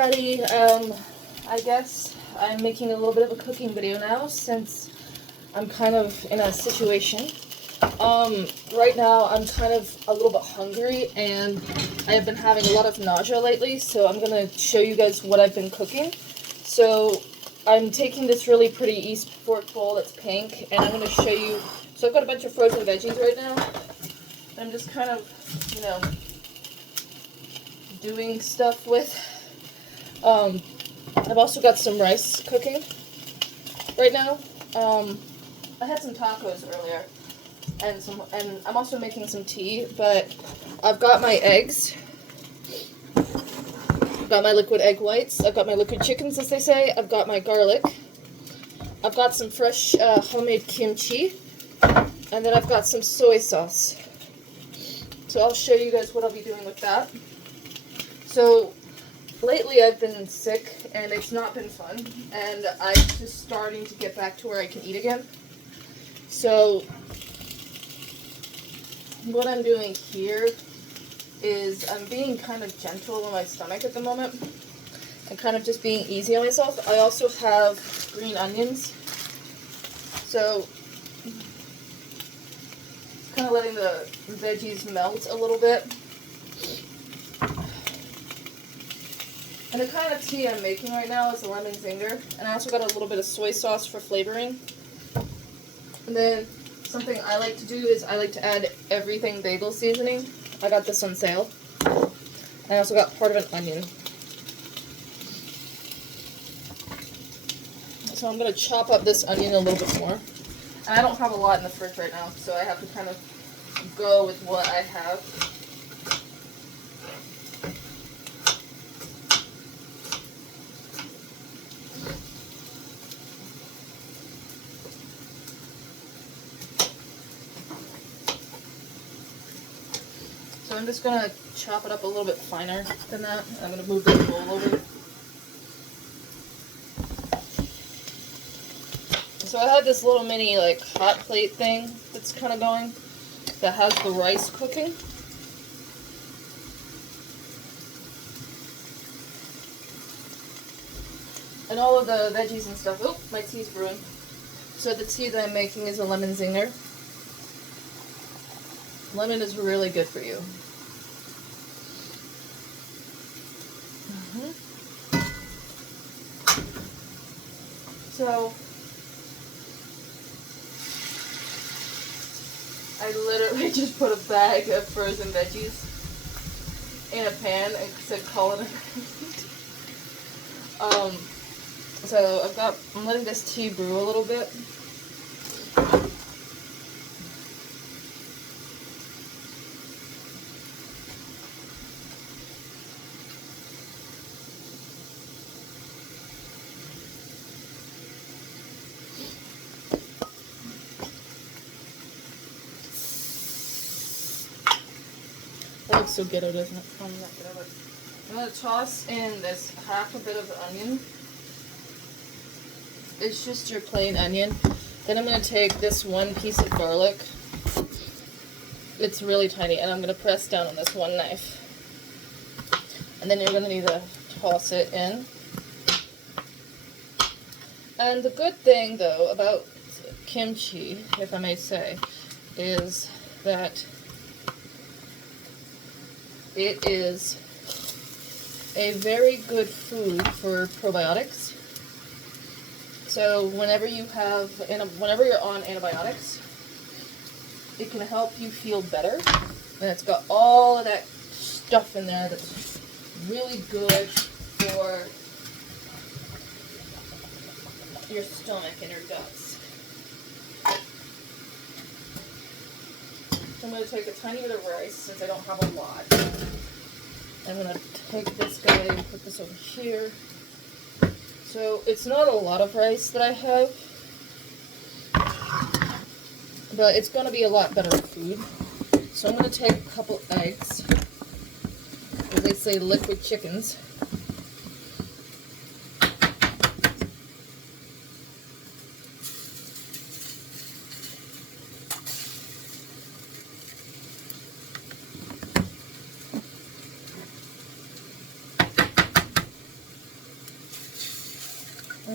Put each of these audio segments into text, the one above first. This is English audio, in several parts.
everybody. I guess I'm making a little bit of a cooking video now since I'm kind of in a situation. Right now I'm kind of a little bit hungry and I have been having a lot of nausea lately, so I'm going to show you guys what I've been cooking. So I'm taking this really pretty East Fork bowl that's pink and I'm going to show you. So I've got a bunch of frozen veggies right now. I'm just kind of, doing stuff with. I've also got some rice cooking right now. I had some tacos earlier, and I'm also making some tea. But I've got my eggs. I've got my liquid egg whites. I've got my liquid chickens, as they say. I've got my garlic. I've got some fresh homemade kimchi, and then I've got some soy sauce. So I'll show you guys what I'll be doing with that. So lately I've been sick and it's not been fun, and I'm just starting to get back to where I can eat again. So what I'm doing here is I'm being kind of gentle on my stomach at the moment and kind of just being easy on myself. I also have green onions, so kind of letting the veggies melt a little bit. And the kind of tea I'm making right now is a lemon zinger, and I also got a little bit of soy sauce for flavoring. And then something I like to do is I like to add everything bagel seasoning. I got this on sale. I also got part of an onion. So I'm going to chop up this onion a little bit more. And I don't have a lot in the fridge right now, so I have to kind of go with what I have. So I'm just going to chop it up a little bit finer than that. I'm going to move this bowl over. So I have this little mini hot plate thing that's kind of going that has the rice cooking. And all of the veggies and stuff. Oh, my tea's brewing. So the tea that I'm making is a lemon zinger. Lemon is really good for you. So I literally just put a bag of frozen veggies in a pan and said call it a night. So I'm letting this tea brew a little bit. That looks so ghetto, doesn't it? I'm going to toss in this half a bit of onion. It's just your plain onion. Then I'm going to take this one piece of garlic. It's really tiny, and I'm going to press down on this one knife. And then you're going to need to toss it in. And the good thing, though, about kimchi, if I may say, is that it is a very good food for probiotics. So whenever you're on antibiotics, it can help you feel better. And it's got all of that stuff in there that's really good for your stomach and your guts. So I'm going to take a tiny bit of rice since I don't have a lot. I'm going to take this guy and put this over here. So it's not a lot of rice that I have, but it's going to be a lot better food. So I'm going to take a couple eggs, as they say, liquid chickens.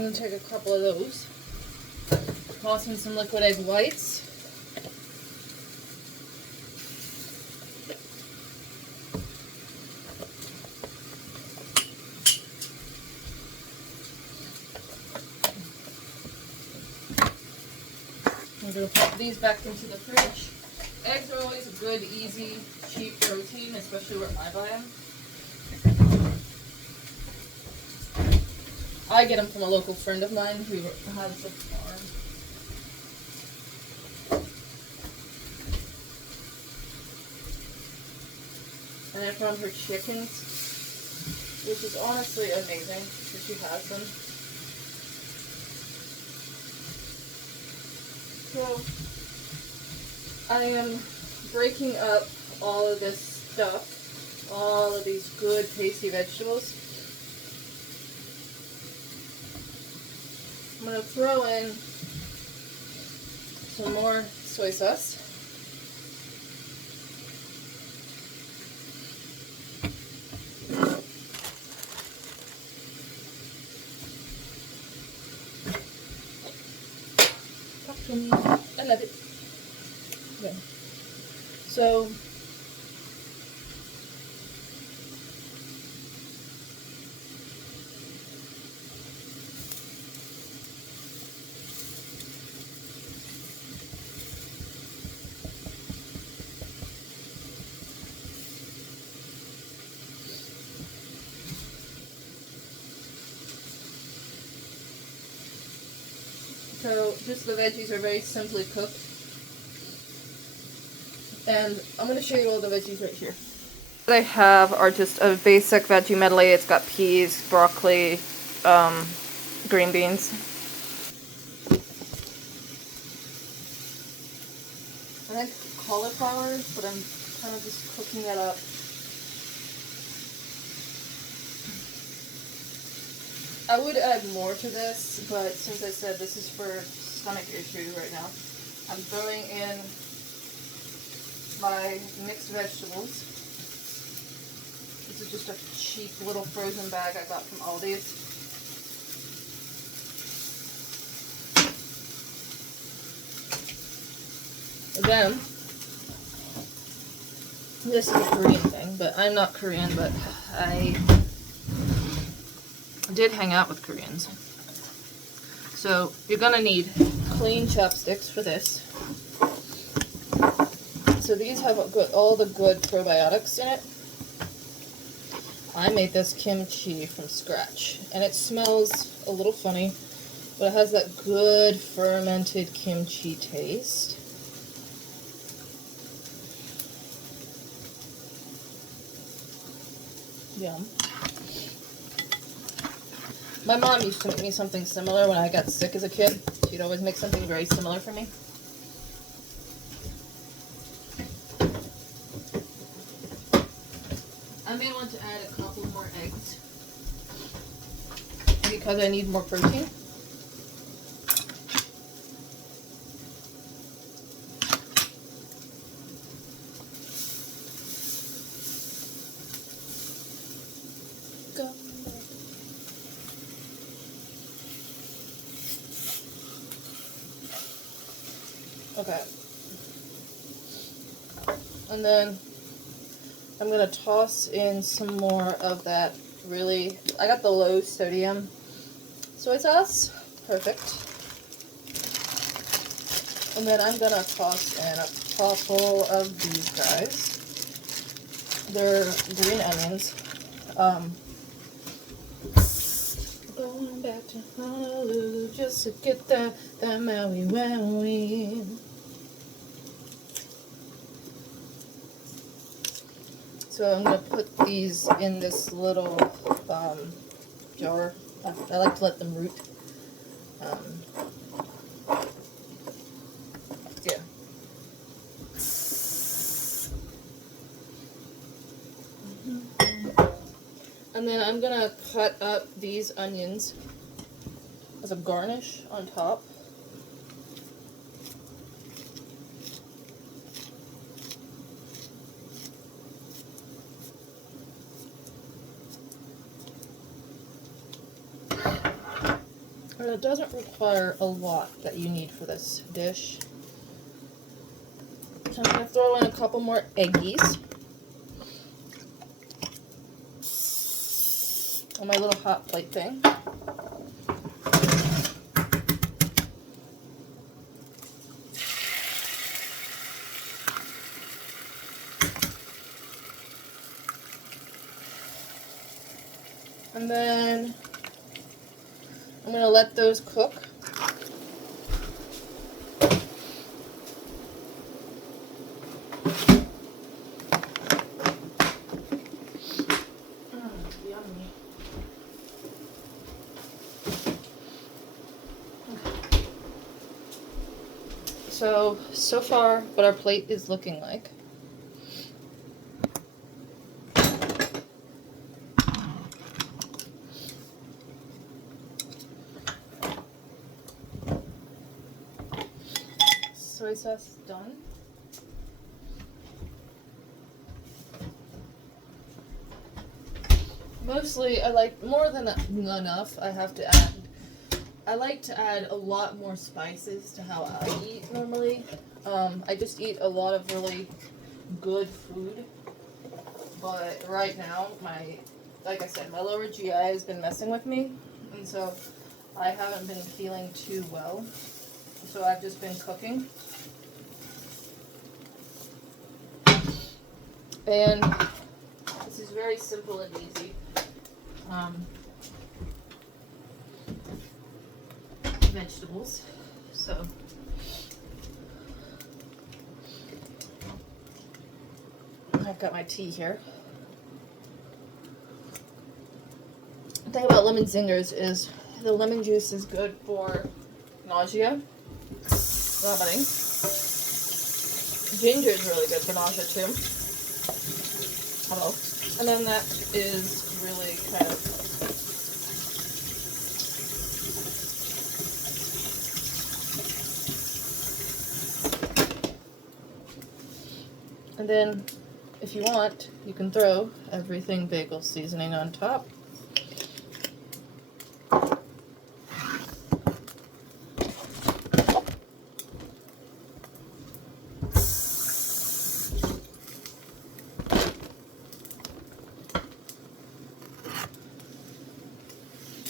I'm going to take a couple of those. Toss in some liquid egg whites. I'm going to put these back into the fridge. Eggs are always a good, easy, cheap protein, especially where I buy them. I get them from a local friend of mine who has a farm. And I found her chickens, which is honestly amazing that she has them. So, I am breaking up all of this stuff, all of these good tasty vegetables. I'm going to throw in some more soy sauce. Talk to me. I love it. Okay. So, just the veggies are very simply cooked. And I'm going to show you all the veggies right here. What I have are just a basic veggie medley. It's got peas, broccoli, green beans. I like cauliflower, but I'm kind of just cooking it up. I would add more to this, but since I said this is for stomach issue right now, I'm throwing in my mixed vegetables. This is just a cheap little frozen bag I got from Aldi's. Then, this is a Korean thing, but I'm not Korean, but I did hang out with Koreans. So you're gonna need clean chopsticks for this. So these have all the good probiotics in it. I made this kimchi from scratch, and it smells a little funny, but it has that good fermented kimchi taste. Yum. My mom used to make me something similar when I got sick as a kid. She'd always make something very similar for me. I may want to add a couple more eggs because I need more protein. Go. Okay. And then I'm going to toss in some more of that I got the low sodium soy sauce. Perfect. And then I'm going to toss in a couple of these guys. They're green onions. Going back to Honolulu just to get that Maui Wowie. So I'm going to put these in this little jar. I like to let them root. Yeah. And then I'm going to cut up these onions as a garnish on top. But it doesn't require a lot that you need for this dish. So I'm going to throw in a couple more eggies. On my little hot plate thing. And then I'm going to let those cook. Yummy. So far, what our plate is looking like. Soy sauce is done. Mostly, I like more than enough. I have to add. I like to add a lot more spices to how I eat normally. I just eat a lot of really good food, but right now, like I said, my lower GI has been messing with me, and so I haven't been feeling too well. So I've just been cooking. And this is very simple and easy. Vegetables. So I've got my tea here. The thing about lemon zingers is the lemon juice is good for nausea, vomiting. Ginger is really good for nausea too. Hello. And then that is really kind of and then if you want, you can throw everything bagel seasoning on top.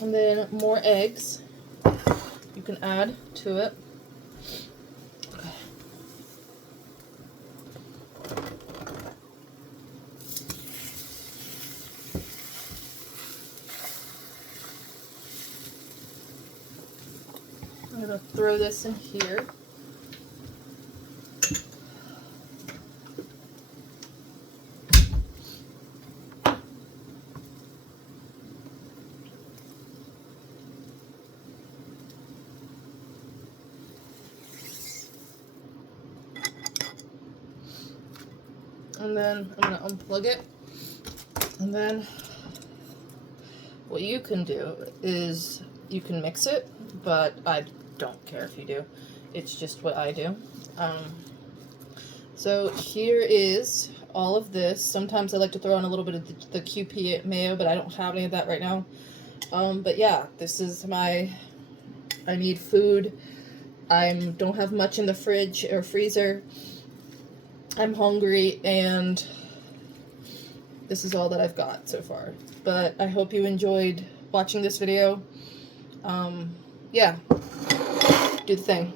And then more eggs you can add to it. Okay. I'm going to throw this in here. And then I'm going to unplug it. And then what you can do is you can mix it, but I don't care if you do. It's just what I do. So here is all of this. Sometimes I like to throw in a little bit of the QP mayo, but I don't have any of that right now. But yeah, this is I need food. I don't have much in the fridge or freezer. I'm hungry, and this is all that I've got so far. But I hope you enjoyed watching this video. Yeah, do the thing.